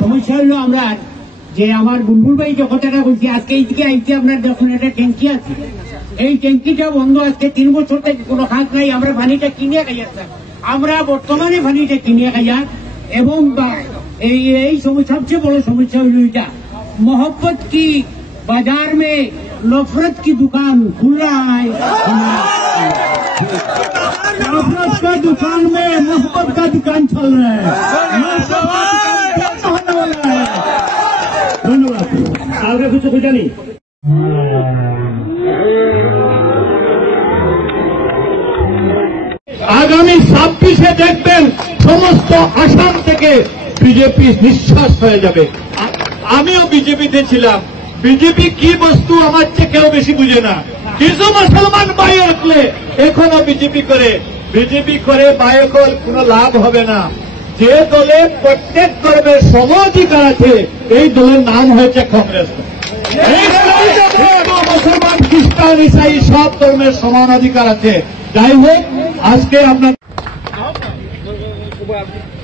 সমস্যা হলো আমরা যে আমার বুলবুল ভাই যে কথাটা বলছি, আজকে এইদিকে আইতে আপনার দেখুন একটা ট্যাঙ্কি আছে, এই ট্যাঙ্কিটা বন্ধ, আজকে 3 বছর থেকে কোনো কাজ নাই, আমরা পানিটা কিনে খাইয়া, আমরা বর্তমানে পানিটা কিনে খাইয়া, এবং এই सबसे बड़ा समस्या हुई क्या, मोहब्बत की बाजार में नफरत की दुकान खुल रहा है, नफरत का दुकान में मोहब्बत का दुकान चल रहा है, होने वाला है। धन्यवाद। आगे कुछ नहीं। আগামী 26-এ দেখবেন সমস্ত আসাম থেকে বিজেপি নিঃশ্বাস হয়ে যাবে। আমিও বিজেপিতে ছিলাম, বিজেপি কি বস্তু আমার চেয়ে কেউ বেশি বুঝে না। কিছু মুসলমান ভাই রাখলে এখনো বিজেপি করে বায়কল কোনো লাভ হবে না। যে দলে প্রত্যেক ধর্মের সম অধিকার আছে এই দলের নাম হয়েছে কংগ্রেস। এই দলে মুসলমান খ্রিস্টান ইসাই সব ধর্মের সমান অধিকার আছে। যাই হোক, আজকে আপনার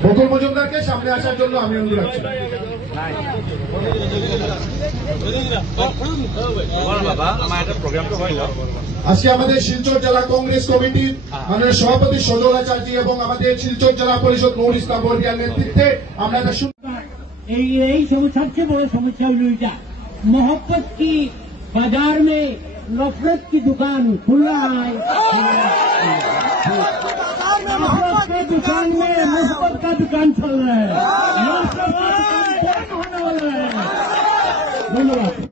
বকুল মজুমদারকে সামনে আসার জন্য আমি অনুরোধ করছি। আজকে আমাদের শিলচর জেলা কংগ্রেস কমিটির মাননীয় সভাপতি সজল আচার্য এবং আমাদের শিলচর জেলা পরিষদ নূর ইসলাম বর্গিয়ার নেতৃত্বে আমরা এই सबसे बड़ा समस्या हुई क्या, मोहब्बत की बाजार में नफरत की दुकान खुल रहा है, नफरत की दुकान में मोहब्बत का दुकान चल रहा है, होने वाला है। धन्यवाद।